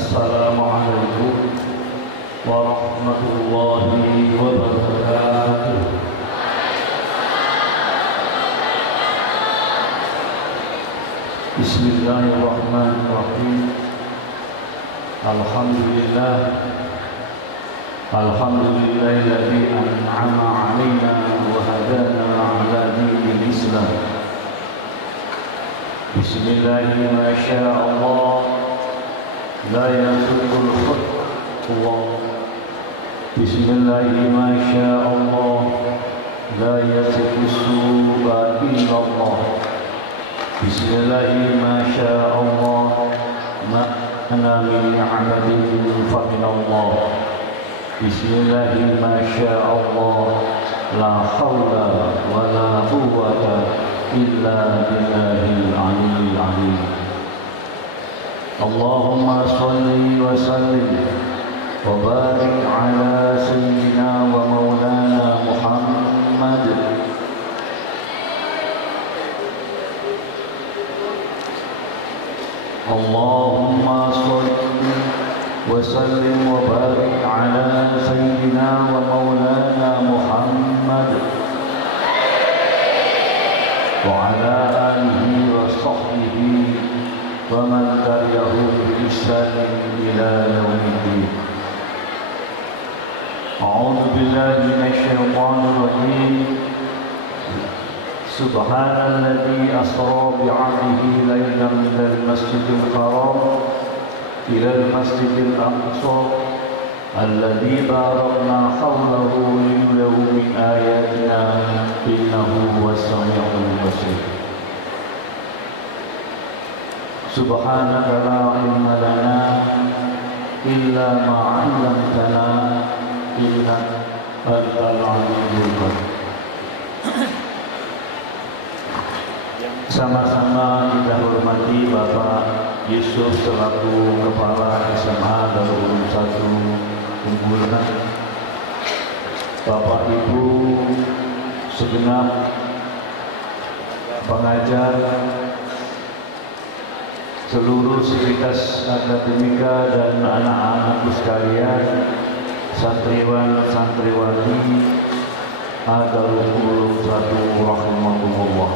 Assalamualaikum warahmatullahi wabarakatuh. Bismillahirrahmanirrahim. Alhamdulillah. Alhamdulillahilladzi an'ama 'alaina wa hadana 'ala dinil Islam. Bismillahirrahmanirrahim. Ma sya'allah la yasukul khatwa. Bismillahirrahmanirrahim. Ma sya'allah la yasikus su'a illallah. Bismillahirrahmanirrahim. Ma sya'allah ma ana min 'amadin fa minallah. Bismillahirrahmanirrahim. Ma sya'allah la hawla wa la quwwata illa billahil aliyyil azim. Allahumma shalli wa sallim wa barik ala sayyidina wa maulana Muhammad. Allahumma shalli wa sallim wa barik ala sayyidina wa maulana Muhammad wa ala alihi wa sahbihi wa man tabi'ahum bi ihsanin ila yaumiddin. A'udzu billahi minasy syaithanir rajim. Subhanalladzi asra bi 'abdihi lailan minal masjidil haram ilal masjidil aqsa alladzi barakna hawlahu linuriyahu min ayatina innahu huwas sami'ul basir. Subhanaka la ilma lana illa ma 'allamtana innaka antal 'alimul hakim. Sama-sama kita hormati Bapak Yusuf selaku Kepala SMA Darul 1 Unggulkan, Bapak Ibu segenap pengajar, seluruh sivitas akademika dan anak-anakku sekalian, santriwan santriwati Darul 1 rahimakumullah.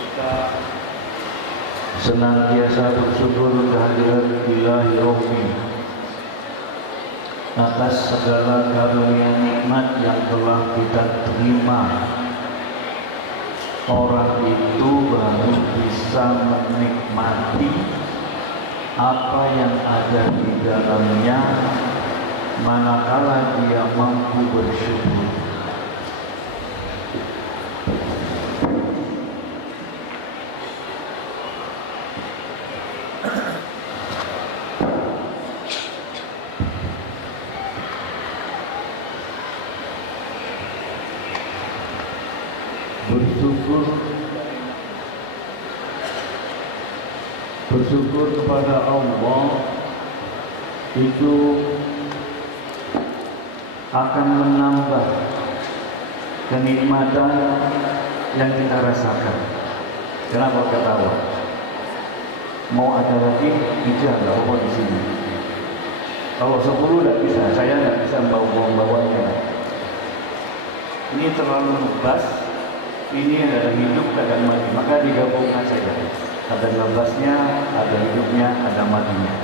Kita senantiasa bersyukur kehadiran Ilahi Rabbi atas segala karunia nikmat yang telah kita terima. Orang itu baru bisa menikmati apa yang ada di dalamnya manakala dia mampu bersyukur. Bersyukur kepada Allah itu akan menambah kenikmatan yang kita rasakan. Kenapa ketawa? Mau ada lagi? Ijazah nggak apa di sini. Kalau 10 tidak bisa, saya nggak bisa bawa-bawanya. Ini terlalu luas. Ini ada hidup, ada mati, maka digabungkan saja. Ada 12-nya, ada hidupnya, ada matinya.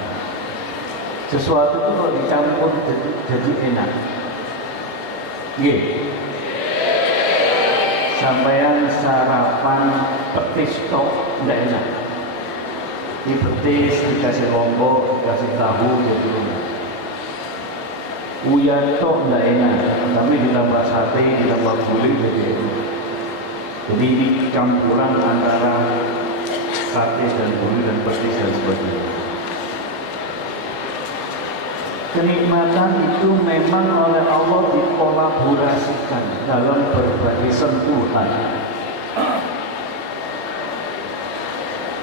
Sesuatu itu kalau dicampur jadi enak. Ye. Sampai sarapan petis tok tidak enak. Ini petis dikasih lombok, dikasih tahu jadi enak. Uyan tok tidak enak, tapi ditambah sate, ditambah guling jadi enak. Jadi ini campuran antara sate dan guling dan petis dan sebagainya. Kenikmatan itu memang oleh Allah dikolaborasikan dalam berbagai sentuhan.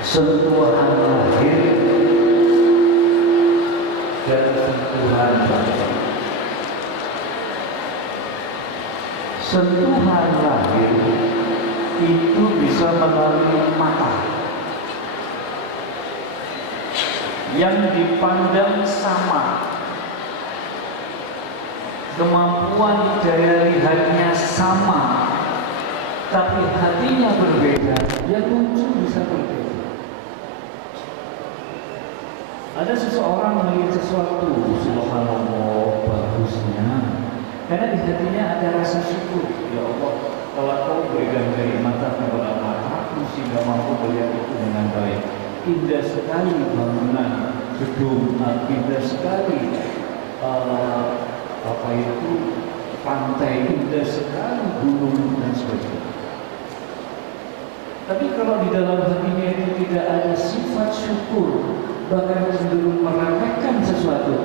Sentuhan lahir dan sentuhan batin. Sentuhan lahir itu bisa melalui mata yang dipandang sama, kemampuan daya lihatnya sama, tapi hatinya berbeda, yang muncul bisa berbeda. Ada seseorang melihat sesuatu, subhanallah, bagusnya, karena di hatinya ada rasa syukur. Ya Allah, kalau Kau berikan dari mata kepada mataku sehingga mampu melihat itu dengan baik. Indah sekali bangunan gedung, indah sekali pantai, indah sekali gunung dan sebagainya. Tapi kalau di dalam hatinya itu tidak ada sifat syukur, bahkan cenderung meremehkan sesuatu,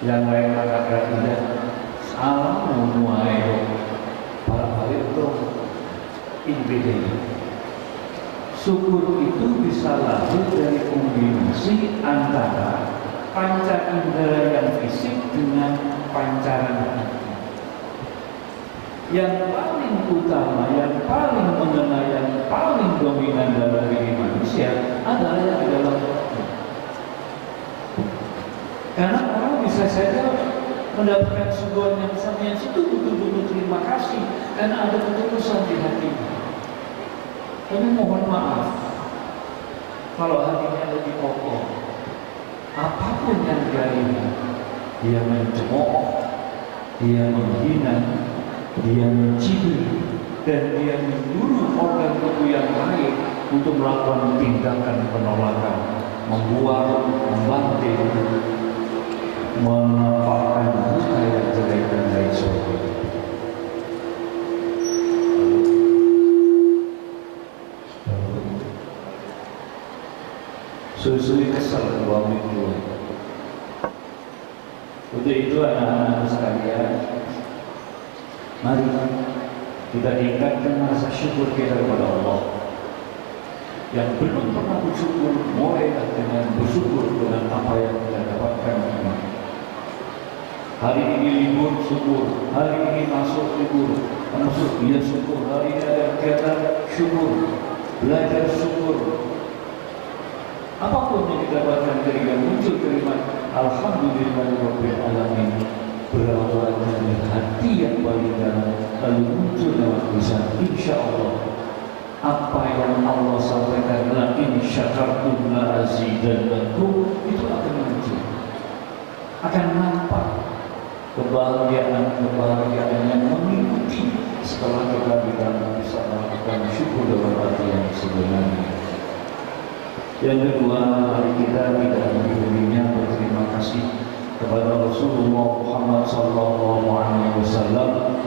yang lain agak indah, salah menuai para ahli itu inbedanya. Syukur itu bisa lahir dari kombinasi antara panca indera yang fisik dengan pancaran hati. Yang paling utama, yang paling mengena, yang paling dominan dalam diri manusia adalah yang di dalam hati. Karena orang bisa saja mendapatkan suguhan yang sama, yang itu betul-betul terima kasih karena ada ketulusan di hatinya. Tapi mohon maaf, kalau hatinya lebih kokoh, apapun yang dia lihat, dia mencemooh, dia menghina, dia mencibir, dan dia menyuruh organ tubuh yang lain untuk melakukan tindakan penolakan, membuang, membanting, menampakkan muka yang jelek dan lain sebagainya. Susui kesal dua minggu. Untuk itu anak-anak sekalian, mari kita tingkatkan rasa syukur kita kepada Allah. Yang belum pernah bersyukur, mulailah dengan bersyukur dengan apa yang kita dapatkan ini. Hari ini libur, syukur. Hari ini masuk libur, masuk dia syukur. Hari ini ada kegiatan, syukur. Belajar syukur. Apapun yang kita dapatkan dari yang muncul kalimat Alhamdulillahirabbil alamin, berawal dari hati yang paling dalam, lalu muncul lewat lisan. Insya Allah apa yang Allah sampaikan, la in syakartum la azidannakum, itu akan muncul, akan nampak kebahagiaan yang mengikuti setelah kita bisa melakukan syukur dalam hati yang sebenarnya. Yang kedua, mari kita tidak henti-hentinya berterima kasih kepada Rasulullah Muhammad SAW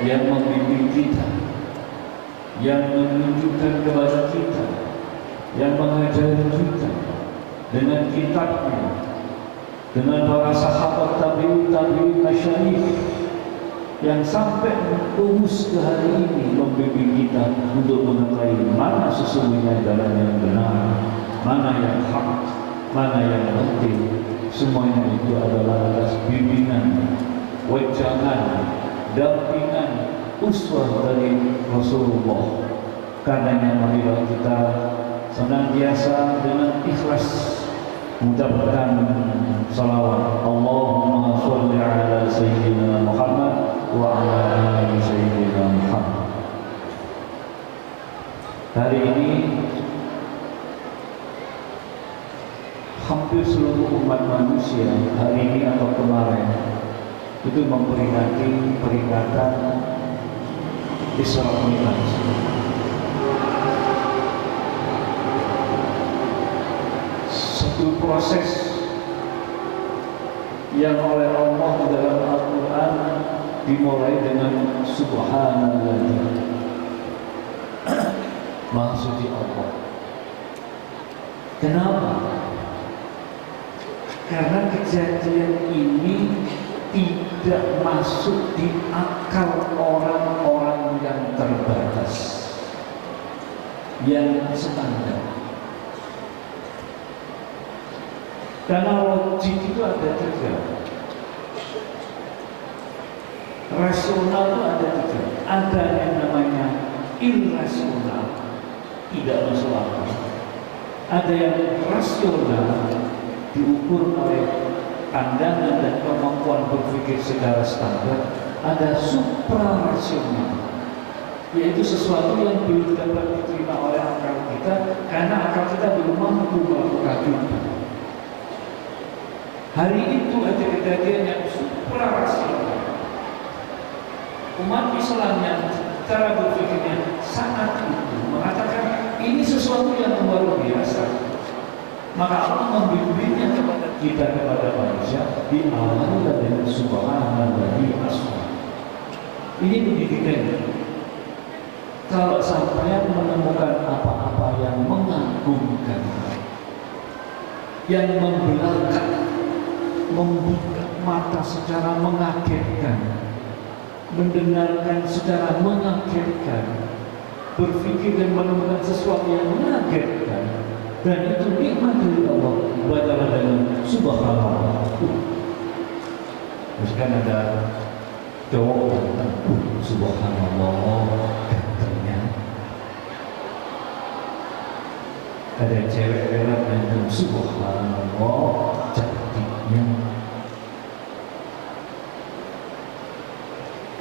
yang membimbing kita, yang menunjukkan kepada kita, yang mengajari kita dengan kitabnya, dengan para sahabat tabi'in masyayikh yang sampai terus ke hari ini membimbing kita untuk mengetahui mana sesungguhnya jalan yang benar, mana yang hak, mana yang penting. Semuanya itu adalah atas bimbingan, wejangan, dampingan, uswah dari Rasulullah. Karenanya marilah kita senantiasa dengan ikhlas mengucapkan salawat Allahumma sholli ala sayyidina Muhammad wa ala ali sayyidina Muhammad. Hari ini hampir seluruh umat manusia hari ini atau kemarin itu memperingati peringatan Isra Mi'raj. Satu proses yang oleh Allah di dalam Al-Quran dimulai dengan Subhanallah, Maha Suci Allah. Kenapa? Karena kejadian ini tidak masuk di akal orang-orang yang terbatas, yang standar. Karena logik itu ada tiga, rasional itu ada tiga. ada yang namanya irrasional, tidak masuk akal. Ada yang rasional, diukur oleh pandangan dan kemampuan berpikir secara standar. Ada suprarasional, yaitu sesuatu yang belum dapat diterima oleh akal kita karena akal kita belum mampu melakukan itu. Hari itu ada kejadian yang suprarasional. Umat Islam yang cara berpikirnya sangat itu mengatakan ini sesuatu yang luar biasa. Maka Allah membimbingnya kepada kita, kepada manusia, diawali dengan subhanallahi asma. Ini pendidikan. Kalau sampai menemukan apa-apa yang mengagumkan, yang membelakang, membuka mata secara mengagetkan, mendengarkan secara mengagetkan, berpikir dan menemukan sesuatu yang mengagetkan, dan itu nikmat dari Allah, bacalah dengan subhanallah. Terus kan ada cowok datang, subhanallah, gantengnya. Ada cewek lewat dan subhanallah, cantiknya.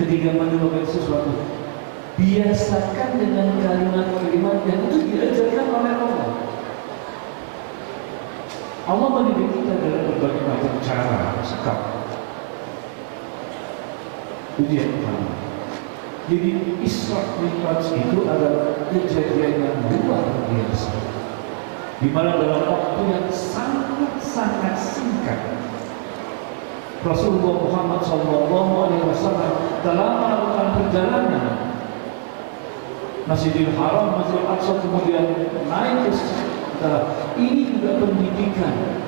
Ketika menemukan sesuatu, biasakan dengan kalimat-kalimat yang itu diajarkan oleh Allah. Allah mendidik kita dalam berbagai macam cara, sikap. Itu yang pertama. Jadi Isra Mi'raj itu adalah kejadian yang luar biasa, di mana dalam waktu yang sangat singkat Rasulullah Muhammad SAW dalam melakukan perjalanan Masjidil Haram, Masjidil Aqsa, kemudian naik ke utara. Ini juga pendidikan.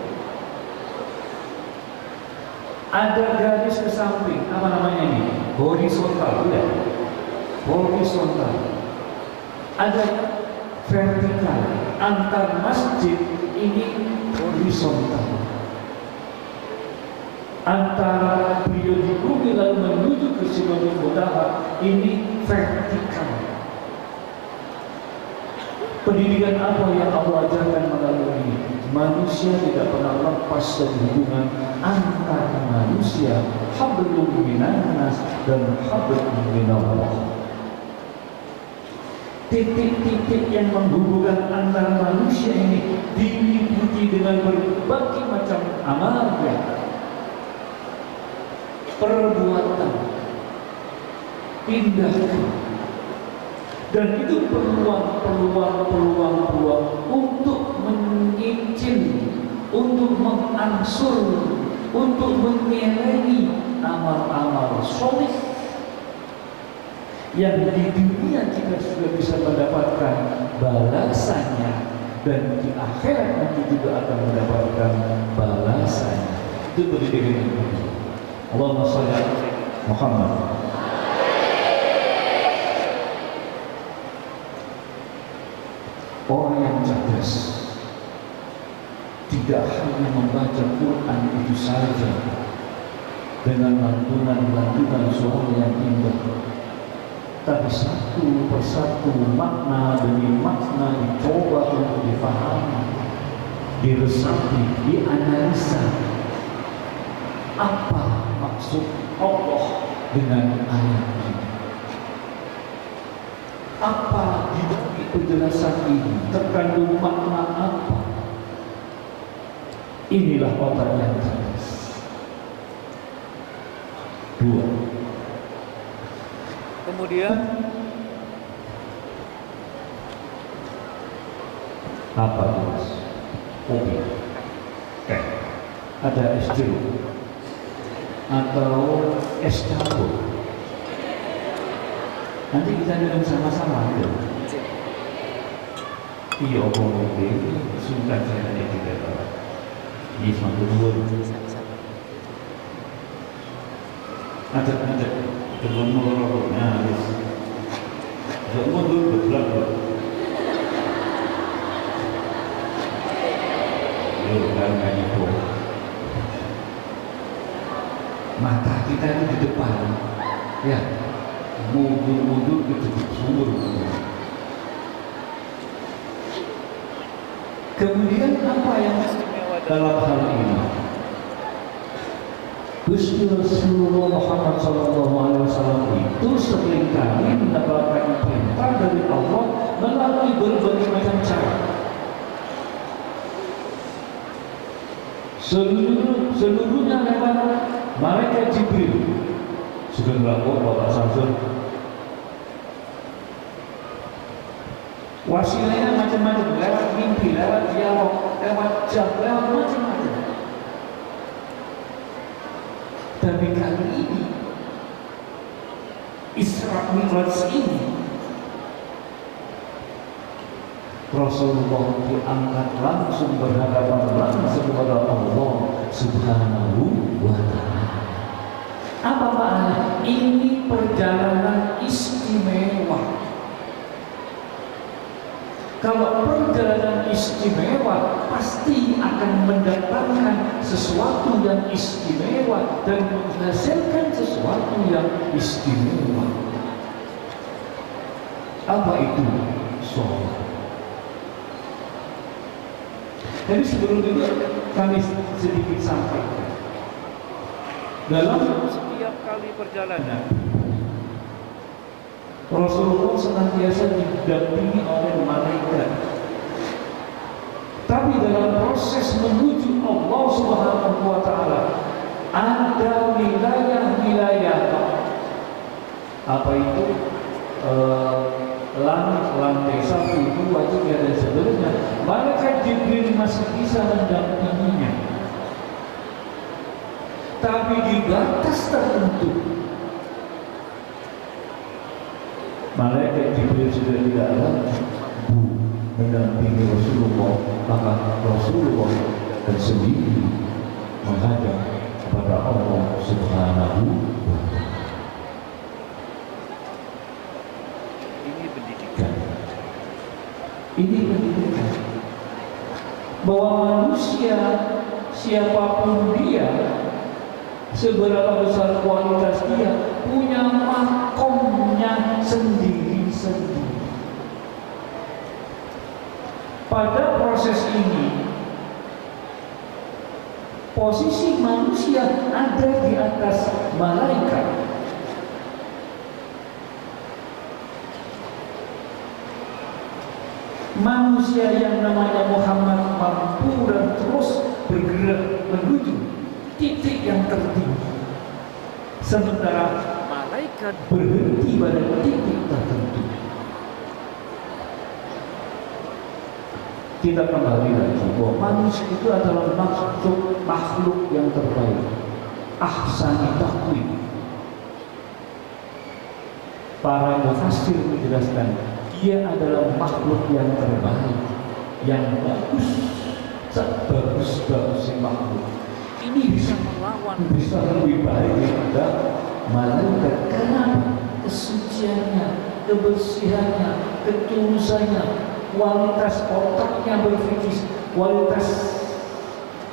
Ada garis ke samping, apa namanya ini? Horizontal, ya. Horizontal. Ada vertikal. Antar masjid ini horizontal. Antara beliau di bumi lalu menuju ke Sidratul Muntaha ini vertikal. Pendidikan apa yang Allah ajarkan melalui ini? Manusia tidak pernah lepas dari hubungan antara manusia, hablum minan nas dan hablum minallah. Titik-titik yang menghubungkan antara manusia ini diliputi dengan berbagai macam amalnya, perbuatan, tindakan, dan itu peluang untuk menyicil, untuk mengangsur, untuk menyelengi amal-amal soleh yang di dunia kita sudah bisa mendapatkan balasannya, dan di akhirat nanti juga akan mendapatkan balasannya. Itu pendidikan yang penting. Allahumma shalli ala Muhammad. Orang yang cerdas tidak hanya membaca Quran itu saja dengan lantunan suara yang indah, tapi satu persatu makna demi makna dicoba untuk difahami, diresapi, dianalisa. Apa maksud Allah dengan ayat ini? Apa di balik penjelasan ini terkandung makna apa? Inilah otak yang cerdas. Dua. Kemudian apa mas? Kopi, teh, ada es jeruk atau es campur. Nanti kita minum sama-sama gitu. Iya, boleh. Sungkan saya tadi tidak tahu. Ini semakin dulu. Ada belum merokok. Nah, wis. Belum dulu belum. Yo, kan itu. Mata kita itu di depan, ya. mundur-mundur ke titik sumur. Kemudian apa yang istimewa dalam hal ini? Gusti Rasulullah Muhammad SAW itu seringkali mendapatkan perintah dari Allah melalui berbagai macam cara. Seluruhnya lewat malaikat Jibril. Sudah dilakukan Bapak Samsul. Wasilanya macam-macam, lewat mimpi, lewat dialog, lewat jam, lewat macam-macam. Tapi kali ini Isra Mi'raj ini Rasulullah diangkat langsung berhadapan langsung kepada Allah Subhanahu wa Ta'ala. Apa makna? Ini perjalanan istimewa. Kalau perjalanan istimewa pasti akan mendatangkan sesuatu yang istimewa dan menghasilkan sesuatu yang istimewa. Apa itu? Sholat. Jadi sebelum itu kami sedikit sampaikan. Dalam setiap kali perjalanan Rasulullah senantiasa didampingi oleh malaikat. Tapi dalam proses menuju Allah Subhanahu wa Ta'ala ada wilayah-wilayah, apa itu, langit, lantai 1, 2, 3 dan seterusnya. Malaikat Jibril masih bisa mendampinginya, tapi di batas tertentu malaikat Jibril sudah tidak lagi mendampingi Rasulullah, maka Rasulullah dan sendiri menghadap kepada Allah Subhanahu wa Ta'ala. Ini pendidikan. Ini pendidikan bahwa manusia siapapun dia, seberapa besar kualitas dia, punya makomnya sendiri-sendiri. Pada proses ini, posisi manusia ada di atas malaikat. Manusia yang namanya Muhammad mampu dan terus bergerak menuju titik yang tertinggi, sementara malaikat berhenti pada titik tertentu. Kita kembali lagi bahwa manusia itu adalah makhluk yang terbaik, ahsani taqwim. Para mufassir menjelaskan dia adalah makhluk yang terbaik, yang bagus, sebagus-bagusnya makhluk. Ini bisa melawan, bisa lebih baik daripada malaikat. Karena kesuciannya, kebersihannya, ketulusannya, kualitas otaknya berpikir, kualitas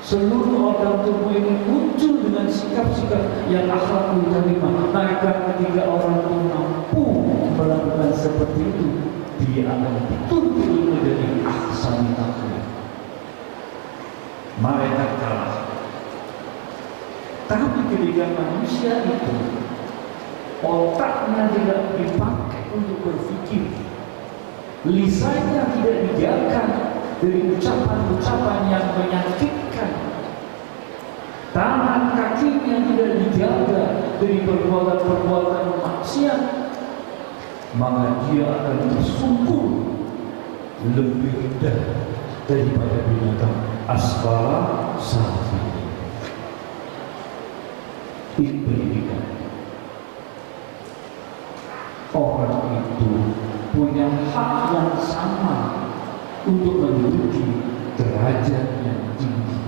seluruh organ tubuh ini muncul dengan sikap-sikap yang akhlakul karimah. Maka ketika orang itu mampu melakukan seperti itu, dia akan betul-betul menjadi ahsani taqwim. Malaikat kalah. Tapi ketika manusia itu otaknya tidak dipakai untuk berpikir, lisannya tidak dijaga dari ucapan-ucapan yang menyakitkan, tangan kakinya tidak dijaga dari perbuatan-perbuatan maksiat, maka dia akan tersungkur lebih rendah daripada binatang asfala safilin. Ini pendidikan. Orang itu punya hak yang sama untuk menduduki derajat yang tinggi.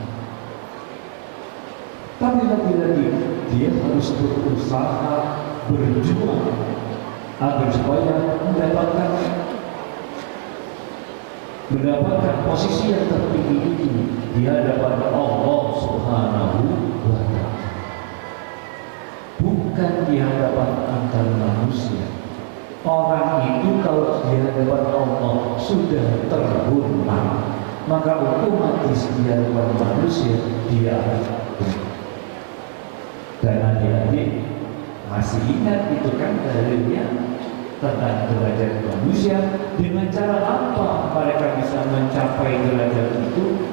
Tapi lagi-lagi dia harus berusaha, berjuang agar supaya mendapatkan posisi yang tertinggi itu di hadapan Allah Subhanahu wa Ta'ala. Bukan Sedangkan di hadapan antar manusia, orang itu kalau di hadapan Allah sudah terhormat, maka otomatis di hadapan manusia dia dan adik-adik masih ingat itu kan dalilnya tentang derajat manusia. Dengan cara apa mereka bisa mencapai derajat itu?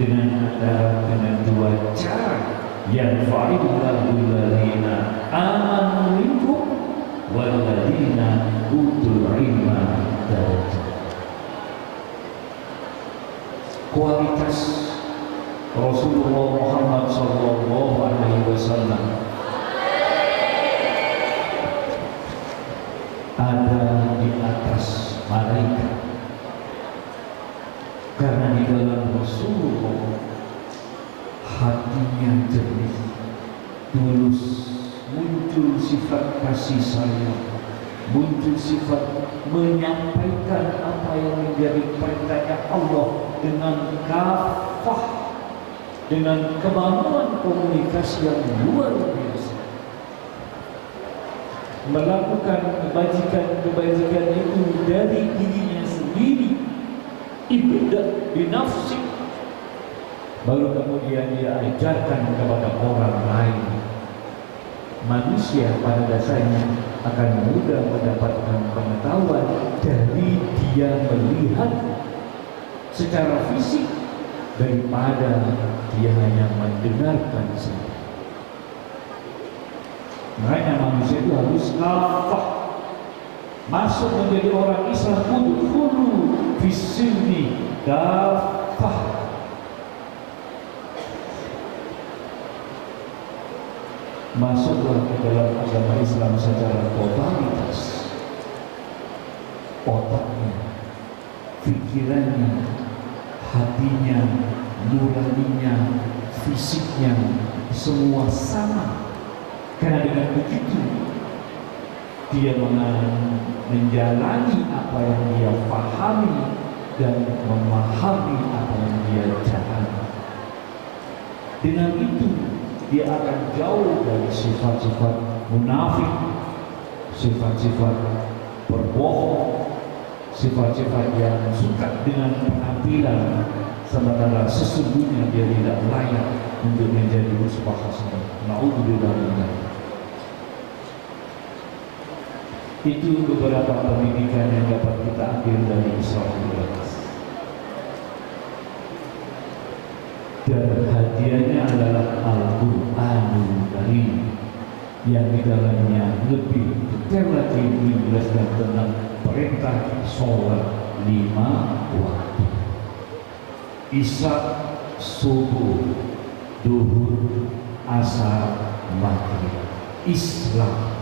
Dengan dua cara. Yang fa'idullahu ladzina amanu minkum walladzina utul ilma darajat. Kualitas Rasulullah Muhammad SAW ada di atas malaikat, karena di dalam Rasulullah hatinya jernih, tulus, muncul sifat kasih sayang, muncul sifat menyampaikan apa yang menjadi perintahnya Allah dengan kafah, dengan kemampuan komunikasi yang luar biasa, melakukan kebajikan itu dari dirinya sendiri, ibda binafsi, baru kemudian dia ajarkan kepada orang lain. Manusia pada dasarnya akan mudah mendapatkan pengetahuan dari dia melihat secara fisik daripada dia hanya mendengarkan saja. Makanya manusia itu harus kafah, masuk menjadi orang Islam, udkhulu fis-silmi kafah. Masuklah ke dalam agama Islam secara totalitas, otaknya, pikirannya, hatinya, nuraninya, fisiknya, semua sama. Karena dengan begitu dia menjalani apa yang dia pahami dan memahami apa yang dia jalani. Dengan itu dia akan jauh dari sifat-sifat munafik, sifat-sifat berbohong, sifat-sifat yang suka dengan penampilan, sementara sesungguhnya dia tidak layak untuk menjadi musbah hasanah. Na'udzubillah min dzalik. Itu beberapa pendidikan yang dapat kita ambil dari Isra Mi'raj. Dan hadiahnya adalah Al-Quranul Karim yang di dalamnya lebih detail lagi menjelaskan tentang perintah sholat 5 waktu: Isya, subuh, duhur, asar, maghrib. Islam.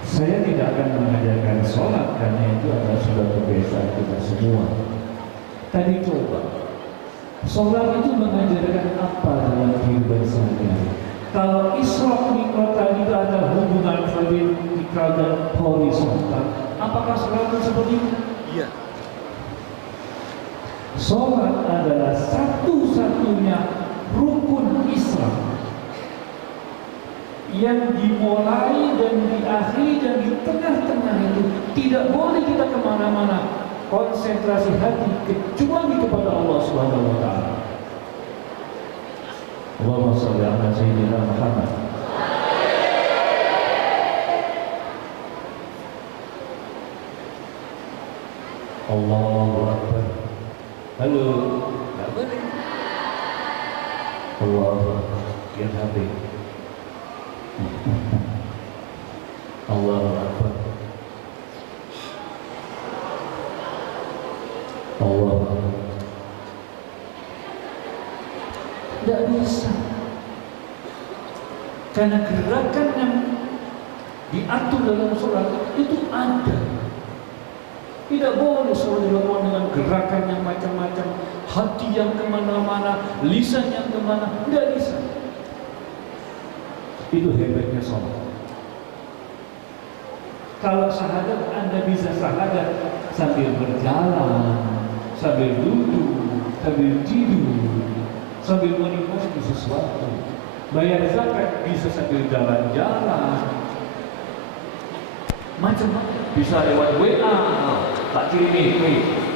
Saya tidak akan mengajarkan sholat karena itu adalah sudah kebiasaan kita semua. Tadi coba, sholat itu mengajarkan apa dalam kehidupan sehari-hari? Kalau Isra Mi'raj tadi itu ada hubungan vertikal dan horizontal, apakah sholat itu seperti itu? Iya. Sholat adalah satu-satunya rukun Islam yang dimulai dan diakhiri dan di tengah-tengah itu tidak boleh kita kemana-mana, konsentrasi hati kecuali kepada Allah Subhanahu wa Ta'ala. Allahumma shalli ala sayyidina Muhammad. Allahu Akbar. Halo, enggak boleh. Allahu Akbar. Ya Habib. Allahu Akbar. Allah. Tidak bisa, karena gerakan yang diatur dalam sholat itu ada. Tidak boleh sholat dilakukan dengan gerakan yang macam-macam, hati yang kemana-mana, lisan yang kemana. Tidak bisa. Itu hebatnya sholat. Kalau syahadat, Anda bisa syahadat sambil berjalan, sambil duduk, sambil tidur, sambil menikmati sesuatu. Bayar zakat bisa sambil jalan-jalan, macam-macam. Bisa lewat WA, tak kirim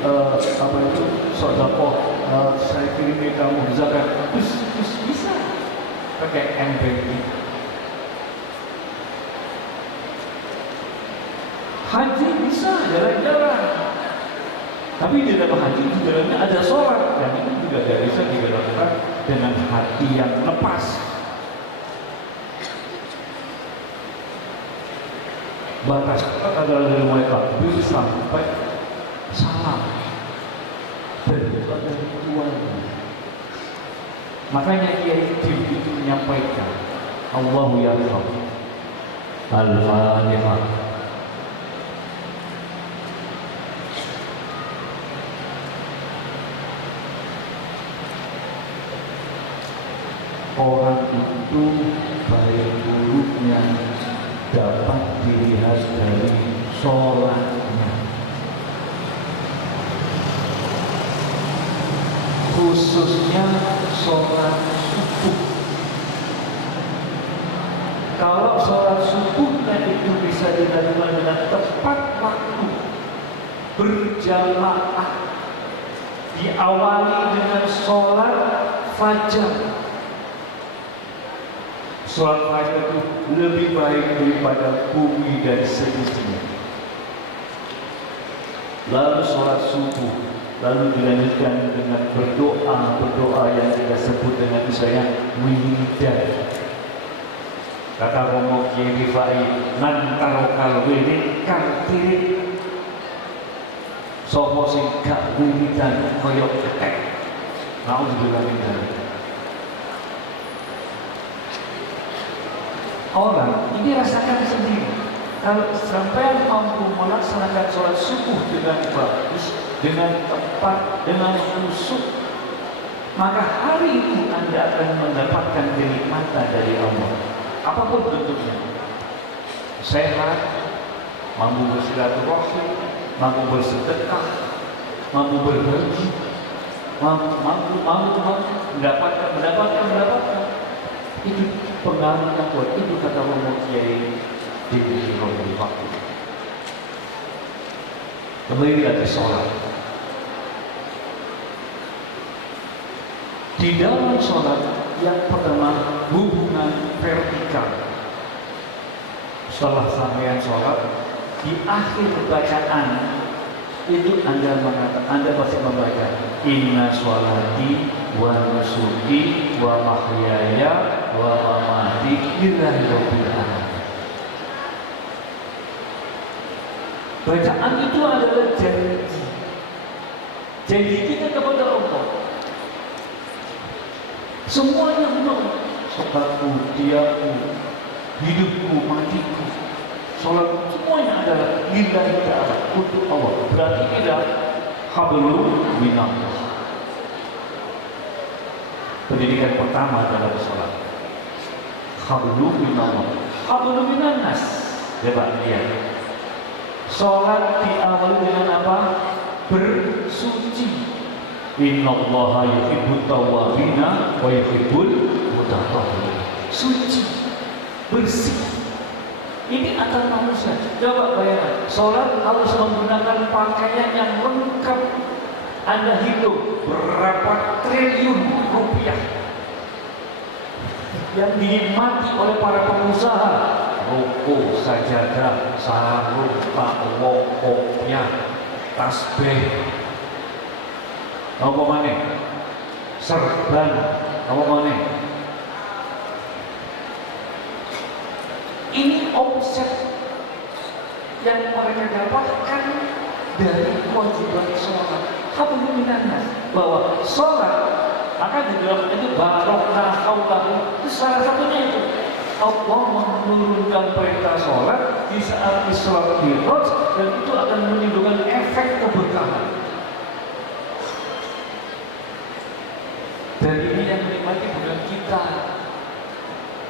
apa itu sedekah, saya kirim kamu zakat, terus bisa pakai M-Banking. Haji bisa jalan-jalan, tapi di dalam haji di dalamnya ada sholat, dan itu juga tidak bisa dilakukan dengan hati yang lepas. Batas adalah dari mulai takbir sampai salam, dan itu ada ritualnya. Makanya Kiai Tim itu menyampaikan, Allahu yarham. Al-Fatihah. Orang itu baik buruknya dapat dilihat dari sholatnya, khususnya sholat subuh. Kalau sholat subuhnya itu bisa dilakukan dengan tepat waktu, berjamaah, diawali dengan sholat fajar. Sholat fajar itu lebih baik daripada bumi dan seisinya. Lalu sholat subuh, lalu dilanjutkan dengan berdoa yang kita sebut dengan misalnya wiridan. Kata Romo Kiai Rifai, nantarokal wirid kang tirik, sopo sing gak wiridan koyok ketek. Nauzubillah min dzalik. Orang ini rasakan sendiri. Kalau sampai mampu melaksanakan sholat subuh dengan bagus, dengan tepat, dengan khusyuk, maka hari itu Anda akan mendapatkan kenikmatan dari Allah. Apapun bentuknya, sehat, mampu bersilaturahmi, mampu bersedekah, mampu berbagi, mampu mendapatkan. Itu pengaruhnya kuat. Itu kata Romo Kiai di waktu. Kembali lagi sholat. Di dalam sholat yang pertama hubungan vertikal. Setelah sampean sholat, di akhir bacaan itu Anda pasti membaca inna sholati wa nusuki wa mahyaya wa mamati lillahi rabbil alamin. Bacaan itu adalah janji kita kepada Allah. Semuanya benar. Sholatku, diaku, hidupku, matiku, sholat semuanya adalah lillahi ta'ala, untuk Allah. Berarti kita hablum minallah. Pendidikan pertama dalam sholat, hablum minallah, hablum minannas. Coba lihat, sholat diawali dengan apa? Bersuci. Innallaha yuhibbut tawwabina wa yuhibbul mutatahhirin. Suci, bersih. Ini antar manusia. Coba bayangkan, sholat harus menggunakan pakaian yang lengkap. Anda hitung berapa triliun rupiah yang dinikmati oleh para pengusaha. Ruko, sajadah, sarung, pakaian, kopiah, tasbih, apa mana? Serban, apa mana? Ini omset yang mereka dapatkan dari kewajiban sholat. Hablum minannas, bahwa sholat akan di dalam itu barokah haulahu. Itu salah satunya itu. Allah menurunkan perintah sholat di saat Isra Mi'raj, dan itu akan menimbulkan efek keberkahan. Dan ini yang menikmati bukan kita,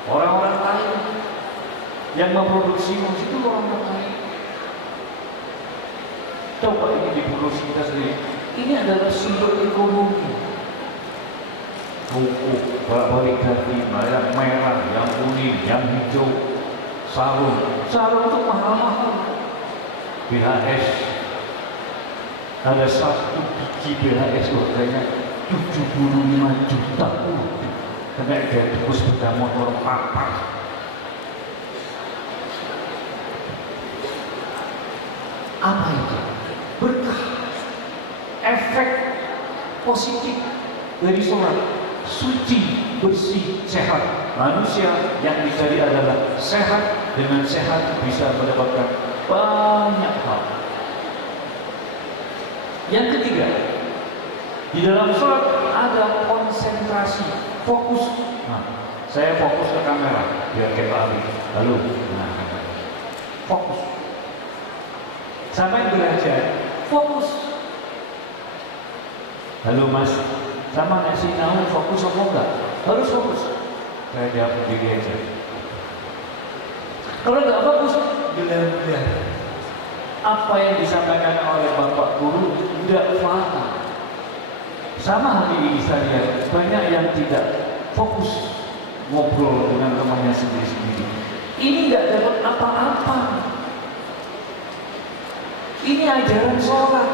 orang-orang lain yang memproduksi musik itu orang-orang lain. Coba ini diproduksi kita sendiri. Ini adalah sumber ekonomi. ruku, balik ganti, yang merah, yang kuning, yang hijau, sarung itu mahal-mahal. BHS ada satu biji BHS harganya 75 juta. Kena dia tebus sepeda motor papat. Apa itu? Berkah, efek positif dari sholat. Suci, bersih, sehat. Manusia yang dicari adalah sehat. Dengan sehat bisa mendapatkan banyak hal. Yang ketiga, di dalam sholat ada konsentrasi, fokus. Nah, saya fokus ke kamera biar kayak Abi. Lalu, fokus. Sampai belajar, fokus. Halo Mas, sama ngasih tahu fokus apa enggak? Harus fokus. Saya jawab sendiri aja. Kalau enggak fokus, bela-bela. Apa yang disampaikan oleh Bapak Guru tidak paham. Sama hari ini saya banyak yang tidak fokus ngobrol dengan temannya sendiri-sendiri. Ini enggak dapat apa-apa. Ini ajaran sholat.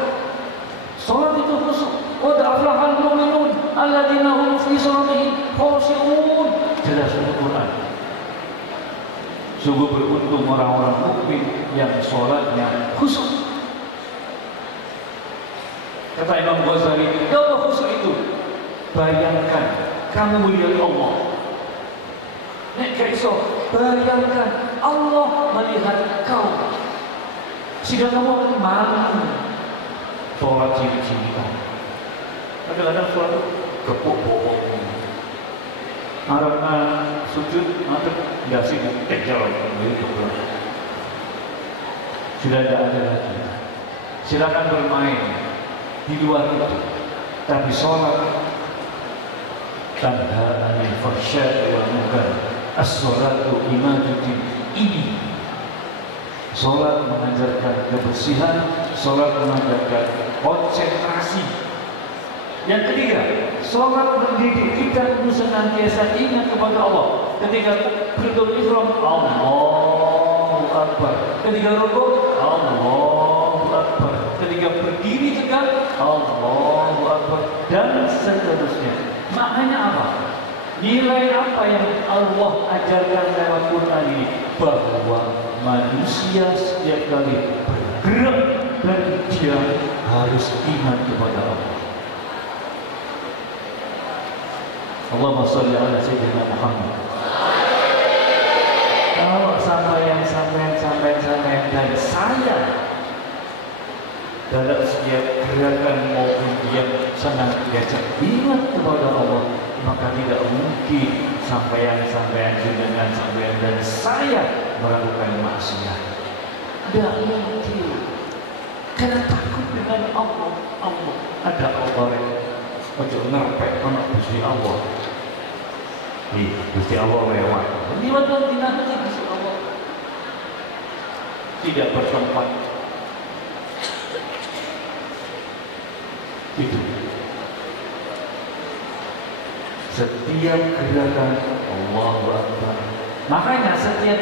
Sholat itu khusus. Qad aflahal mu'minun alladzina hum fi sholatihim khashi'un. Jelas Al-Quran. Sungguh beruntung orang-orang mukmin yang sholatnya khusus. Kata Imam Ghazali, apa khusus itu? Bayangkan kamu melihat Allah. Nek kaiso, bayangkan Allah melihat kau. Sehingga kamu akan malu sholat cilik-cilikan. Kadang-kadang sholat itu kepuk-puk. Karena sujud, nanti tidak sih kejal begitu. Sudah tidak ada lagi. Silakan bermain di luar itu. Tapi sholat tanha anil fahsya'i wal munkar. As-sholatu imaduddin. Ini sholat mengajarkan kebersihan, sholat mengajarkan konsentrasi. Yang ketiga, sholat mendidik kita untuk senantiasa ingat kepada Allah. Ketika berdiri ihram, Allahu Akbar. Ketika rukuk, Allahu Akbar. Ketika berdiri tegak, Allahu Akbar. Dan seterusnya. Maknanya apa? Nilai apa yang Allah ajarkan lewat Quran ini? Bahwa manusia setiap kali bergerak dan dia harus ingat kepada Allah. Allahumma sholli ala sayyidina Muhammad. Kalau sampai dan saya dalam setiap gerakan maupun diam senantiasa ingat kepada Allah, maka tidak mungkin sampean jenengan sampean dan saya melakukan maksiat. Tidak mungkin. Karena takut dengan Allah. Ada Allah yang ojo ngerpek anak Gusti Allah. Gusti Allah lewat. Liwat tidak Gusti Allah. Tidak bertempat. Itu. Setiap gerakan Allahu Akbar. Makanya setiap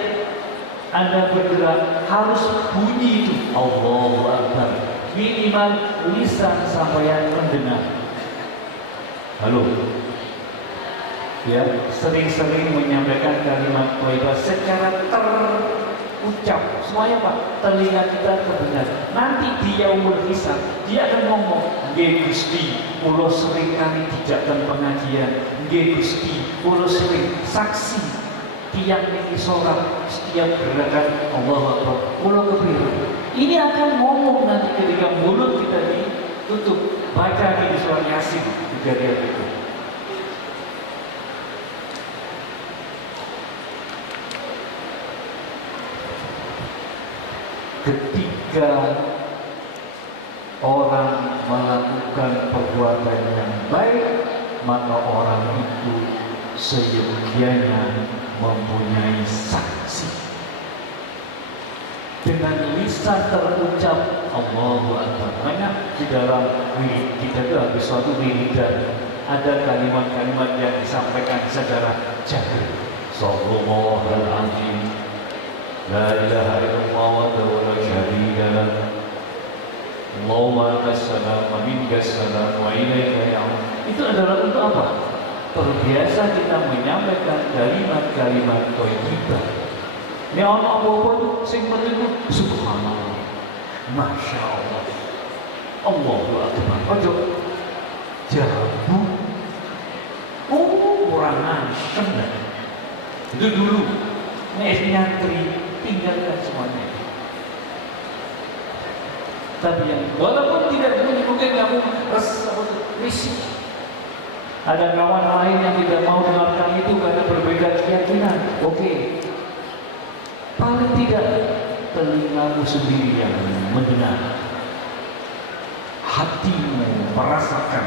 Anda bergerak harus bunyi itu Allahu Akbar. Minimal lisan sampeyan mendengar. Halo. Ya, sering-sering menyampaikan kalimat thayyibah secara terucap. Semuanya Pak, telinga kita terdengar. Nanti di yaumul hisab dia akan ngomong, nggih Gusti, kula sering kali dijakkan pengajian. Nggih Gusti, kula sering saksi tiang niki sholat setiap gerakan Allahu Akbar. Kula kepriye? Ini akan ngomong nanti ketika mulut kita ditutup. Baca di surat Yasin juga dia itu. Ketika orang melakukan perbuatan yang baik, maka orang itu seyogianya mempunyai saksi. Dengan lisan terucap Allahu Akbar. Banyak di dalam wirid kita itu habis suatu wiridan ada kalimat-kalimat yang disampaikan secara jahil. Shallallahul-azim, la ilaha illallah wa la syarika lah, Allahumma assalam wa minkas salam wa ilaika ya'ud. Itu adalah untuk apa? Terbiasa kita menyampaikan kalimat-kalimat thayyibah. Ini ana apa-apa itu sing penting itu subhanallah, masya Allah, Allahu akbar. Ojo jabu, kurang ancem. Itu dulu. Nek nyantri tinggalkan semuanya. Tapi yang walaupun tidak mungkin kamu risih. Ada kawan lain yang tidak mau dengarkan itu karena berbeda keyakinan. Oke. Paling tidak telingamu sendiri yang mendengar, hatimu merasakan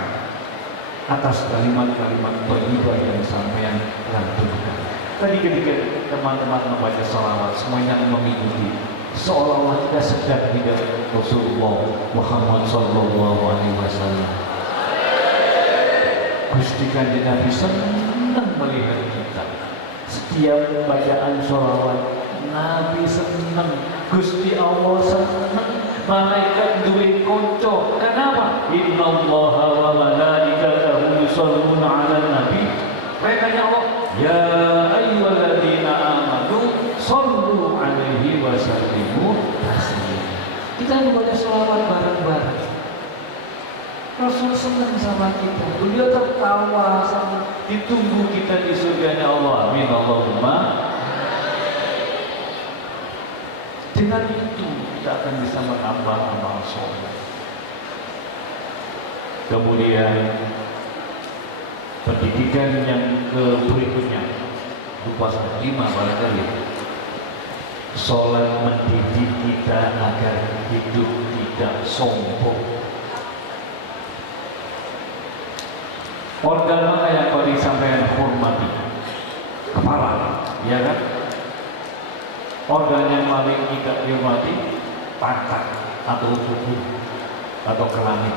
atas kalimat-kalimat thayyibah yang sampean lantunkan. Tadi ketika teman-teman membaca salawat, semuanya mengikuti, seolah-olah kita sedang tidak Rasulullah Muhammad Sallallahu Alaihi Wasallam. Gusti Kanjeng Nabi senang melihat kita. Setiap bacaan salawat Nabi senang, Gusti Allah senang, malaikat duwe konco. Kenapa? Innallaha wa malaikatahu yusholluna 'alan nabi. Mereka Allah, ya ayyuhalladzina amanu shollu 'alaihi wa sallimu taslima. Kita membaca selawat bareng-bareng. Rasul senang sama kita. Beliau tertawa sama, ditunggu kita di surganya Allah. Amin Allahumma. Dengan itu kita akan bisa menambah amal soleh. Kemudian pendidikan yang berikutnya, lupa pasal 5 barangkali. Sholat mendidik kita agar hidup tidak sombong. Organ mana yang kau disampaikan hormati? Kepala, ya kan? Organ yang paling tidak dihormati, pantat atau tubuh atau kelamin.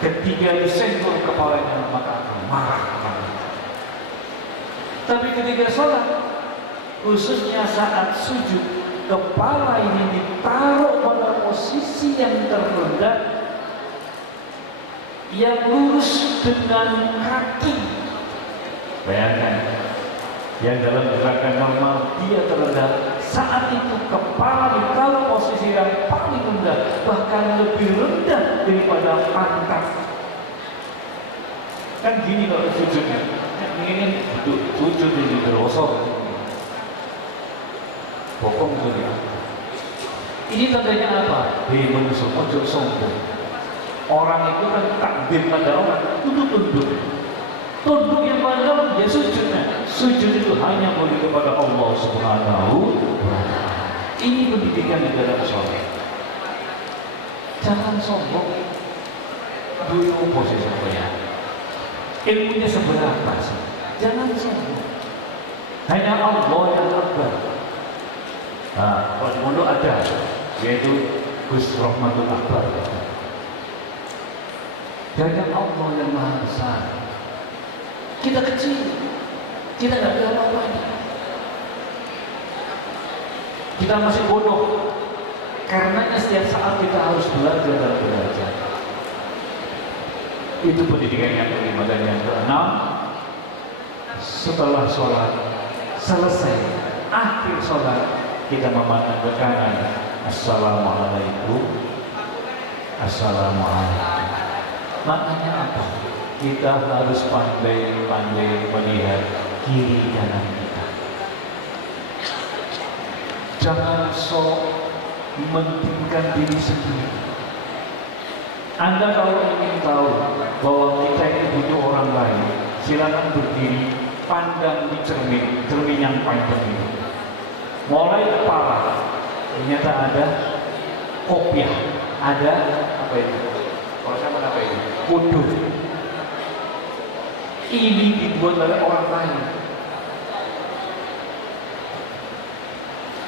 Ketika disentuh kepalanya maka akan marah. Tapi ketika sholat, khususnya saat sujud, kepala ini ditaruh pada posisi yang terendah, yang lurus dengan kaki. Bayangkan, yang dalam gerakan normal dia terendah, saat itu kepala ditaruh posisi yang paling rendah, bahkan lebih rendah daripada pantat. Kan gini kalau sujudnya, ini sujud ini berosok, bokong sudah. Ini tandanya apa? Menusuk, ojo sombong. Orang itu kan takbir pada orang, tunduk. Tunduk yang paling dalam dia sujudnya. Sujud itu hanya boleh kepada Allah Subhanahu wa Ta'ala. Ini pendidikan di dalam sholat. Jangan sombong. Dulu posisi saya. Ilmunya seberapa sih? Jangan sombong. Hanya Allah yang akbar. Nah, kalau dulu ada, yaitu Gus Rahmatul Akbar. Hanya Allah yang Maha Besar. Kita kecil, kita nggak tahu apa-apa. Kita masih bodoh. Karenanya setiap saat kita harus belajar dan belajar. Itu pendidikan yang kelima. Dan yang keenam, setelah sholat selesai, akhir sholat kita memandang ke kanan. Assalamualaikum, assalamualaikum. Maknanya apa? Kita harus pandai-pandai melihat kiri kanan kita. Jangan sok mementingkan diri sendiri. Anda kalau ingin tahu bahwa kita itu butuh orang lain, silakan berdiri, pandang di cermin yang panjang ini. Mulai kepala, ternyata ada kopiah, ada apa itu? Kalau saya apa ini? Kudus. Ini dibuat oleh orang lain.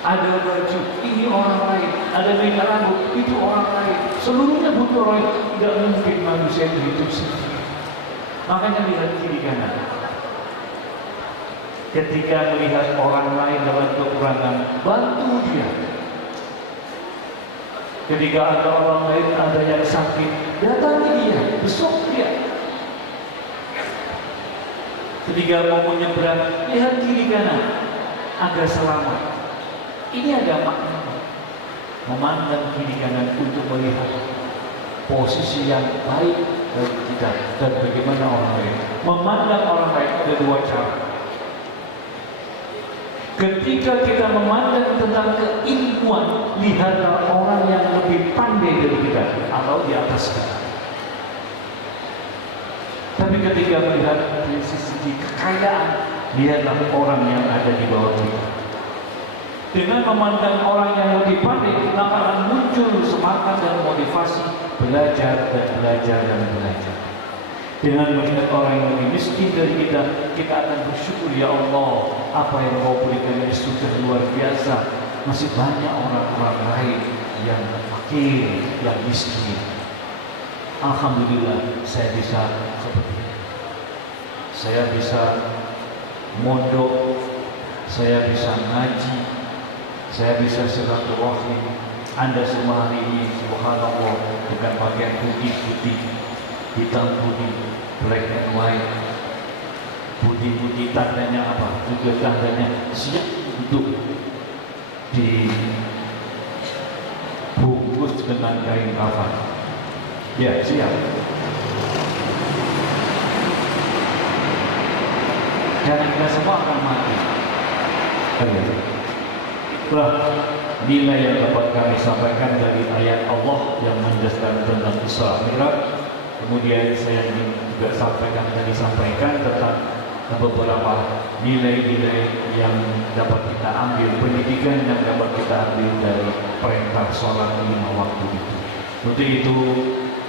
Ada baju, ini orang lain. Ada minyak rambut, itu orang lain. seluruhnya butuh orang. Tidak mungkin manusia itu hidup sendiri. Makanya lihat kiri kanan. Ketika melihat orang lain dalam kekurangan, bantu dia. Ketika ada orang lain ada yang sakit, datangi dia, besok dia. Ketika mau menyeberang, lihat kiri kanan agar selamat. Ini ada makna. Memandang kiri kanan untuk melihat posisi yang baik bagi kita dan bagaimana orang lain. Memandang orang lain ada dua cara. Ketika kita memandang tentang keilmuan, lihatlah orang yang lebih pandai dari kita atau di atas kita. Tapi ketika melihat dari sisi kekayaan, lihatlah orang yang ada di bawah kita. Dengan memandang orang yang lebih pandai, maka akan muncul semangat dan motivasi belajar dan belajar dan belajar. Dengan melihat orang yang lebih miskin dari kita, kita akan bersyukur, ya Allah, apa yang Kau berikan ini sudah luar biasa. Masih banyak orang-orang lain yang fakir, yang miskin. Alhamdulillah, saya bisa seperti ini. Saya bisa mondok, saya bisa ngaji, saya bisa silaturahim. Anda semua hari ini, subhanallah, dengan pakaian putih-putih, hitam putih, black and white, putih-putih, tandanya apa? Juga tandanya siap untuk dibungkus dengan kain kafan. Ya, siap. Karena kita semua akan mati. Nilai yang dapat kami sampaikan dari ayat Allah yang menjelaskan tentang Isra Mi'raj. Kemudian saya ingin juga sampaikan tentang beberapa nilai-nilai yang dapat kita ambil, pendidikan yang dapat kita ambil dari perintah sholat 5 waktu itu. Untuk itu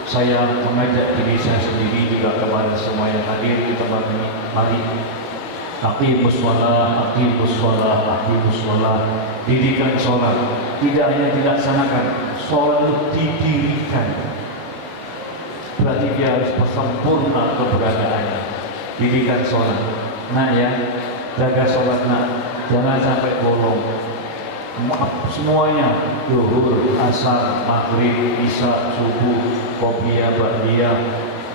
saya mengajak diri saya sendiri juga kepada semua yang hadir di tempat ini. Mari aqimus shalah, aqimus shalah, aqimus shalah. Didikan sholat tidak hanya dilaksanakan, sholat didirikan. Berarti dia harus sempurna keberadaannya. Didikan sholat. Nah ya, jaga sholat nak, jangan sampai bolong. Maaf semuanya, zuhur, asar, maghrib, isya, subuh, qobliyah, ba'diyah,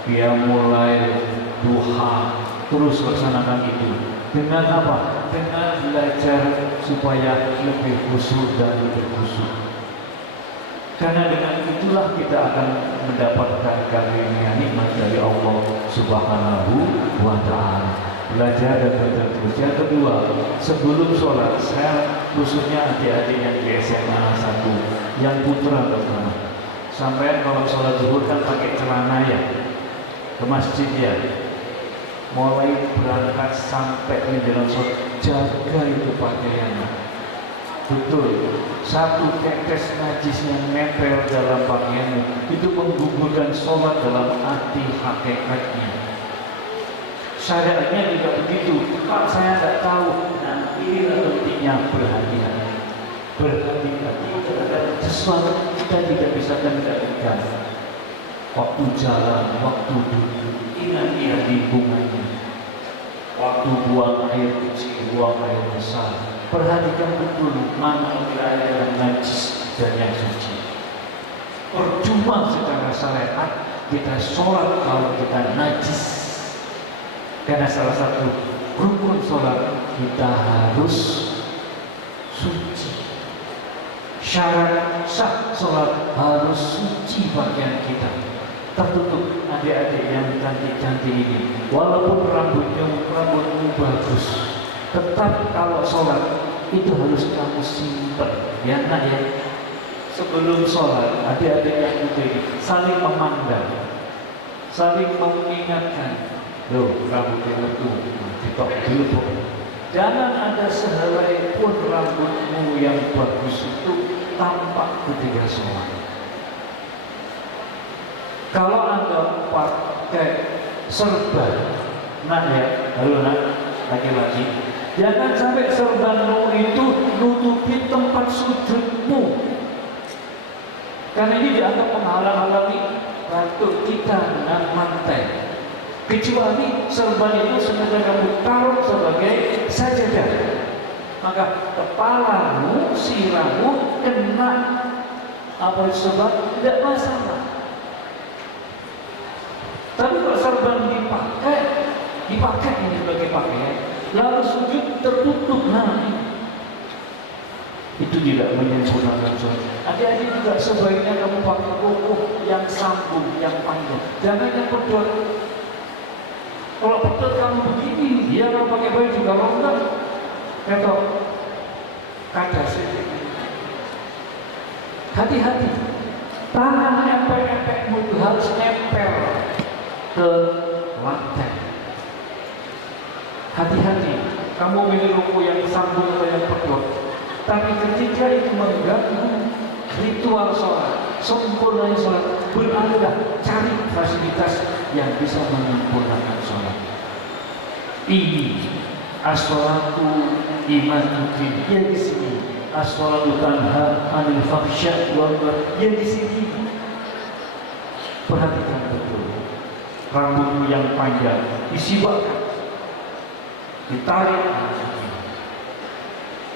qiyamul lail, duha, terus laksanakan itu. Dengan apa? Dengan belajar supaya lebih khusyuk dan lebih khusyuk. Karena dengan itulah kita akan mendapatkan karunia nikmat dari Allah Subhanahu wa Ta'ala. Belajar dan belajar terus. Yang kedua, sebelum sholat, saya khususnya adik-adik yang di SMA 1, yang putra terutama, sampai kalau sholat zuhur kan pakai celana ya, ke masjid ya. Mulai berangkat sampai menjelang sholat, jaga itu pakaiannya. Betul, satu tetes najis yang nempel dalam pakaianmu itu menggugurkan sholat dalam arti hakikatnya. Syariatnya juga begitu. Pak, saya tidak tahu. Nah, ini pentingnya berhati-hati. Berhati-hati terhadap sesuatu kita tidak bisa kendalikan. Waktu jalan, waktu duduk, ingat lingkungannya. Waktu buang air kecil, buang air besar. Perhatikan betul mana wilayah yang najis dan yang suci. Percuma secara syariat kita sholat kalau kita najis. Karena salah satu rukun sholat kita harus suci. Syarat sah sholat harus suci pakaian kita. Tertutup adik-adik yang cantik-cantik ini. Walaupun rambutmu bagus, tetap kalau sholat itu harus kamu simpan, ya nak ya. Sebelum sholat, adik-adik yang putih saling memandang, saling mengingatkan. Loh, rambutnya itu ditok dulu. Jangan ada sehelai pun rambutmu yang bagus itu tampak ketika sholat. Kalau Anda pakai serban, nak ya, halo nak, laki-laki, jangan sampai serbanmu itu nutupi tempat sujudmu. Karena ini dianggap menghalang-halangi batuk kita dengan mantai. Kecuali serban itu sengaja kamu taruh sebagai sajadah, maka kepalamu, sirahmu kena apa serban tidak masalah. Tapi kalau serban dipakai ini sebagai pakaian, lalu sujud tertutup, itu tidak menyempurnakan sholat. Adik-adik juga sebaiknya kamu pakai koko yang sambung, yang panjang. Jangan yang pedot. Kalau pedot kamu begini, dia kalau pakai baju kalau enggak, ketok kada sedikit. Hati-hati. Tangan empek-empekmu itu harus nempel ke lantai. Hati-hati. Kamu milih koko yang sambung atau yang pedot. Tapi ketika itu mengganggu ritual sholat, sempurnanya sholat, beranda cari fasilitas yang bisa menyempurnakan sholat. Ini as-sholatu imanuddin, yang di sini. As-sholatu tanha anil fahsya wal munkar, yang di sini. Perhatikan betul. Rambutmu yang panjang disibakkan, ditarik.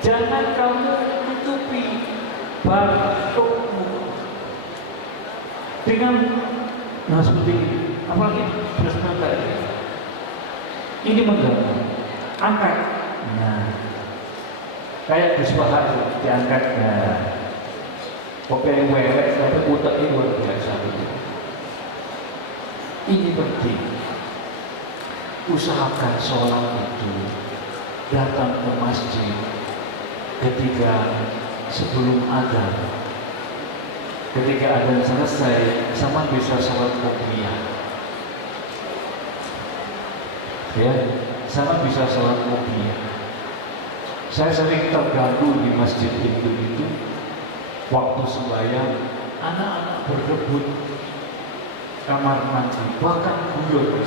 Jangan kamu tutupi batukmu dengan seperti ini. Apalagi bersama tadi. Ini mengganggu. Angkat. Kayak disepakati itu diangkat. Pokoknya wewek sampai utaknya luar biasa. Ini penting. Usahakan sholat itu datang ke masjid ketika sebelum adzan. Ketika adzan selesai, sama bisa sholat qobliyah. Ya, sama bisa sholat qobliyah. Saya sering terganggu di masjid itu waktu sembahyang, anak-anak berebut kamar mandi, bahkan guyon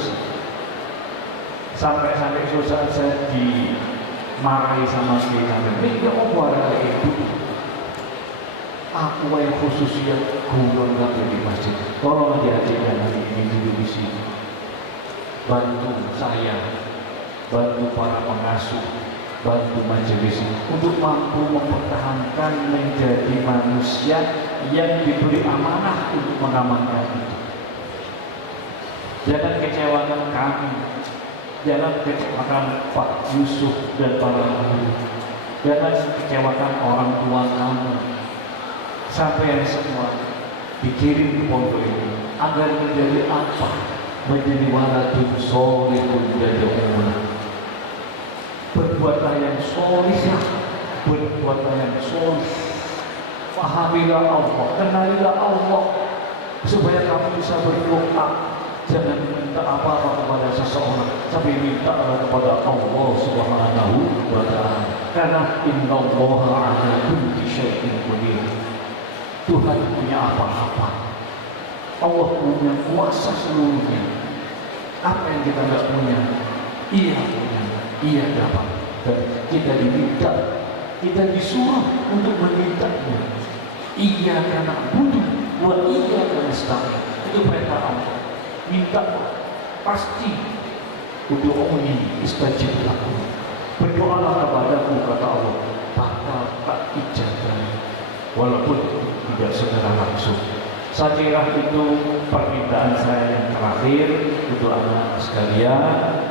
sampai suatu saat saya dimarahi sama kita. Ini tidak mau ada itu. Aku yang khusus yang guyon di masjid. Tolong adik-adik yang hari ini duduk di sini, bantu saya, bantu para pengasuh, bantu majelis untuk mampu mempertahankan menjadi manusia yang diberi amanah untuk mengamankan itu. Jangan kecewakan kami, jangan kecewakan Pak Yusuf dan para guru, jangan kecewakan orang tua kamu. Sampai semua dikirim ke pondok ini agar menjadi apa? Menjadi waladun sholihun yad'una. Berbuatlah yang sholihah, berbuatlah yang sholih. Fahamilah Allah, kenalilah Allah, supaya kamu bisa berdoa. Jangan minta apa-apa kepada seseorang, tapi minta kepada Allah Subhanahu wa ta'ala. Karena innallaha ala kulli syai'in qadir. Tuhan punya apa-apa. Allah punya kuasa seluruhnya. Apa yang kita tidak punya, Ia punya, Ia dapat. Dan kita diminta, kita disuruh untuk memintanya. Ia karena butuh, wa iya karena nasta'in. Itu perintah Allah. Minta pasti ud'uni istajib lakum. Berdoalah kepadaku, kata Allah, bakal tak ijabah, walaupun tidak secara langsung. Saya kira itu permintaan saya yang terakhir untuk anak sekalian.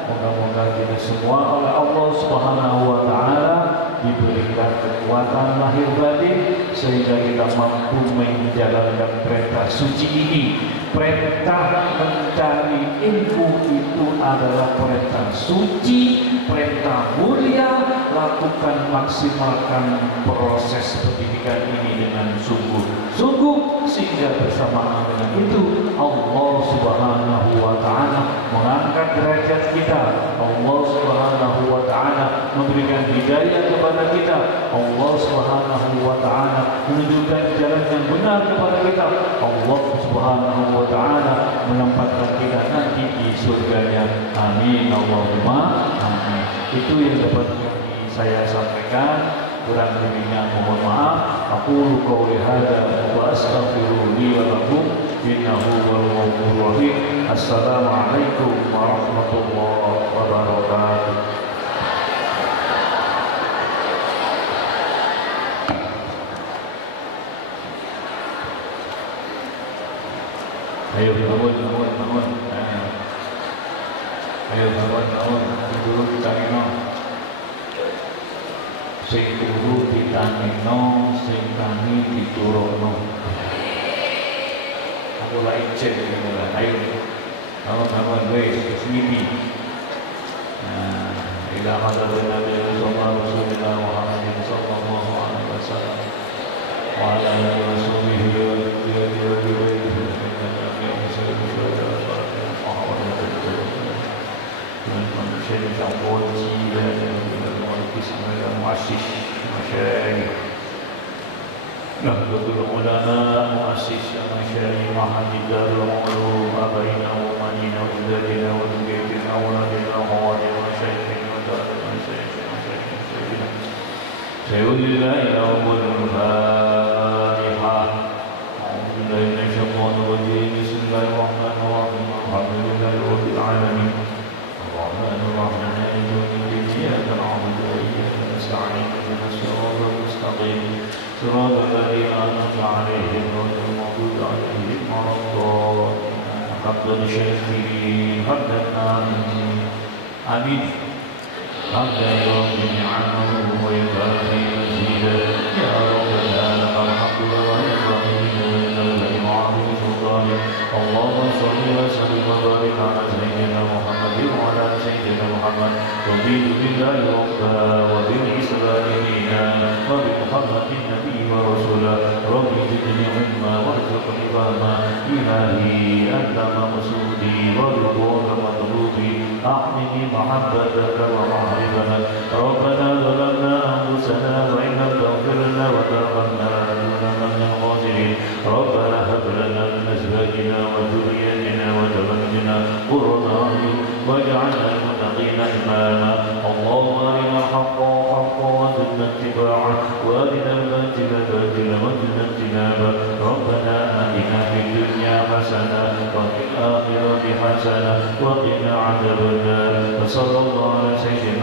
Moga-moga kita semua oleh Allah Subhanahu wa ta'ala diberikan kekuatan lahir batin sehingga kita mampu menjalankan perintah suci ini. Perintah mencari ilmu itu adalah perintah suci, perintah mulia. Lakukan, maksimalkan proses pendidikan ini dengan sungguh-sungguh, sehingga bersamaan dengan itu Allah Subhanahu wa ta'ala mengangkat derajat kita. Allah Subhanahu wa ta'ala memberikan hidayah kepada kita. Allah Subhanahu wa ta'ala menunjukkan jalan yang benar kepada kita. Allah Subhanahu wa ta'ala menempatkan kita nanti di surganya. Amin Allahumma amin. Itu yang dapat saya sampaikan. kurang lebihnya mohon maaf. Aqulu qouli hadza wa astaghfiru li wa lakum innahu huwal ghafurur rahim. Assalamualaikum warahmatullahi wabarakatuh. Ayo bangun. Ayo bangun. Dulu kita minum. Sing turu ditangino, sing kami diturunno. Aku lagi cek ini lah. Ayo, bangun, wes, mimpi. Ila hadarin Nabi Rasulullah Muhammadin sallallahu alaihi wasallam wa ala alihi wa sahbihi من أبوتي من الملك اسمه المؤسس مشايخ نهضة العلماء مؤسس مشايخ محمد العلوم أبينا ومنينا وأولادنا وذريتنا وأولادنا وأولاد مشايخنا وتعالى مشايخنا سيد الله أول الفاتحة أعوذ بالله من الشيطان الرجيم بسم الله الرحمن الرحيم الحمد لله رب العالمين الرحمن الرحيم مالك يوم الدين إياك نعبد وإياك نستعين اهدنا الصراط المستقيم صراط الذين أنعمت عليهم غير المغضوب عليهم ولا الضالين حق الشاكرين حمدا آمين حمدا يوم نعمه ويكافي مزيدا يا ربنا لك الحمد وينبغي لك وعظيم سلطانك اللهم صل وسلم وبارك على سيدنا محمد وعلى سيدنا محمد رضيت بالله ربا وبالإسلام دينا وبمحمد النبي ورسولا رب زدني علما وارزقني فهما إلهي أنت مقصودي ورضاك مطلوبي أعطني محبتك ومعرفتك ربنا ظلمنا أنفسنا وإن لم تغفر لنا وترحمنا لنكونن من الخاسرين ربنا هب لنا من أزواجنا وذرياتنا وزوجنا قرة أعين واجعلنا للمتقين إماما اللهم أرنا الحق حقا وارزقنا اتباعه وأرنا الباطل باطلا وارزقنا اجتنابه ربنا آتنا في الدنيا حسنة وفي الآخرة حسنة وقنا عذاب النار وصلى الله على سيدنا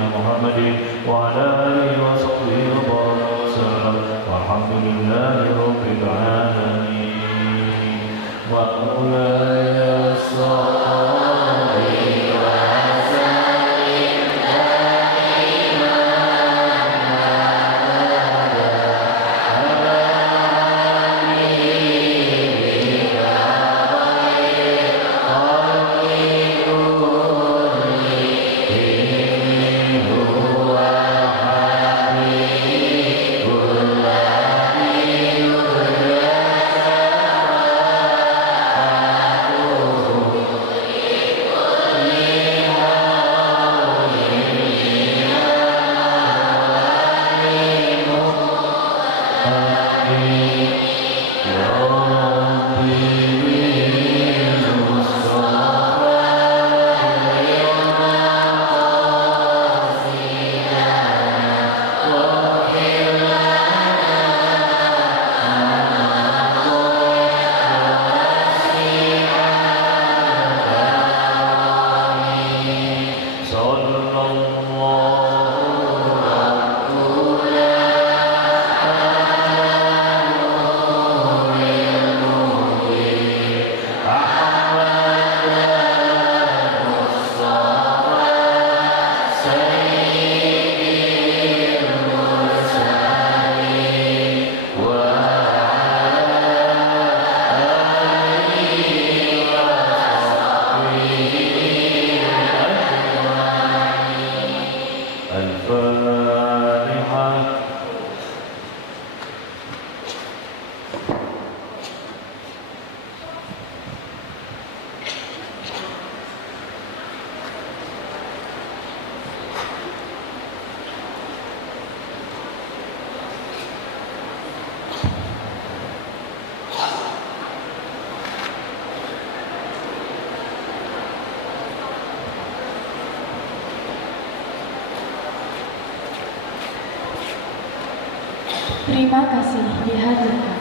Terima kasih dihadirkan.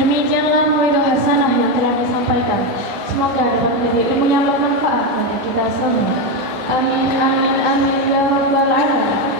Demikianlah mauidhah hasanah yang telah disampaikan. Semoga dapat menjadi ilmu yang bermanfaat bagi kita semua. Amin amin amin ya rabbal alamin.